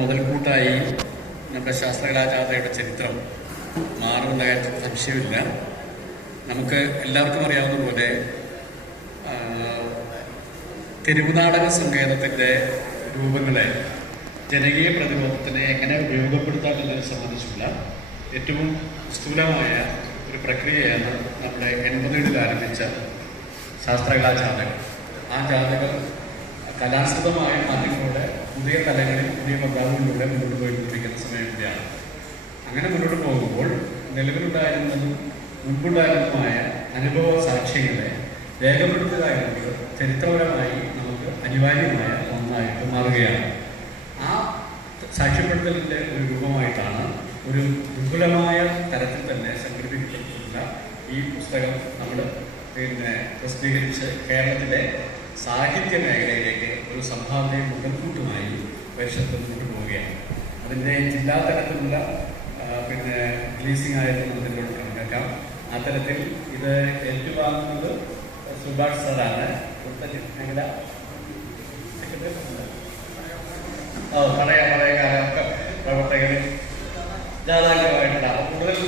മുതൽക്കൂട്ടായി നമ്മുടെ ശാസ്ത്രകലാജാഥയുടെ ചരിത്രം മാറുന്ന കാര്യത്തിൽ സംശയമില്ല. നമുക്ക് എല്ലാവർക്കും അറിയാവുന്ന പോലെ തെരുവുനാടക സങ്കേതത്തിൻ്റെ രൂപങ്ങളെ ജനകീയ പ്രതിരോധത്തിനെ എങ്ങനെ ഉപയോഗപ്പെടുത്താം എന്നതിനെ സംബന്ധിച്ചുള്ള ഏറ്റവും സ്ഥൂലമായ ഒരു പ്രക്രിയയാണ് നമ്മുടെ 80കളിൽ ആരംഭിച്ച ശാസ്ത്രകലാജാഥകൾ. ആ ജാഥകൾ കലാശ്രിതമായ മാധ്യമങ്ങളുടെ പുതിയ തലങ്ങളിൽ പുതിയ പങ്കാളികളിലൂടെ മുന്നോട്ട് പോയിക്കൊണ്ടിരിക്കുന്ന സമയം കൂടിയാണ്. അങ്ങനെ മുന്നോട്ട് പോകുമ്പോൾ നിലവിലുണ്ടായിരുന്നതും മുൻപുണ്ടായിരുന്നതുമായ അനുഭവ സാക്ഷ്യങ്ങളെ രേഖപ്പെടുത്തുക എന്നത് ചരിത്രപരമായി നമുക്ക് അനിവാര്യമായ ഒന്നായിട്ട് മാറുകയാണ്. ആ സാക്ഷ്യപ്പെടുത്തലിൻ്റെ ഒരു രൂപമായിട്ടാണ് ഒരു വിപുലമായ തരത്തിൽ തന്നെ സംഘടിപ്പിക്കപ്പെട്ടിട്ടുള്ള ഈ പുസ്തകം നമ്മൾ പ്രസിദ്ധീകരിച്ച് കേരളത്തിലെ സാഹിത്യ മേഖലയിലേക്ക് ഒരു സംഭാവനയും മുതൽക്കൂട്ടുമായി പരിഷത്ത് മുന്നോട്ട് പോവുകയാണ്. അതിൻ്റെ ജില്ലാ തലത്തിലുള്ള റിലീസിംഗ് ആയിരുന്നു അതിനോട് കണക്കാക്കാം. ആ തരത്തിൽ ഇത് ഏറ്റുവാങ്ങുന്നത് സുഭാഷ് സാറാണ്. മേഖല പഴയകാല പ്രവർത്തകർ ജാഥാംഗമായിട്ടുണ്ടാകും. കൂടുതൽ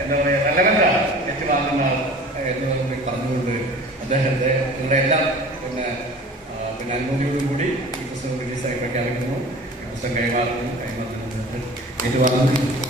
എന്താ പറയുക റെലവൻ്റാണ് ഏറ്റുവാങ്ങുന്ന എന്ന് പറഞ്ഞുകൊണ്ട് അദ്ദേഹത്തെ നിങ്ങളുടെ എല്ലാം അനുമതിയോടുകൂടി ഈ പുസ്തകം റിലീസായി പ്രഖ്യാപിക്കുന്നു. ഈ പുസ്തകം കൈമാറുന്നു ഏറ്റുവാങ്ങുന്നു.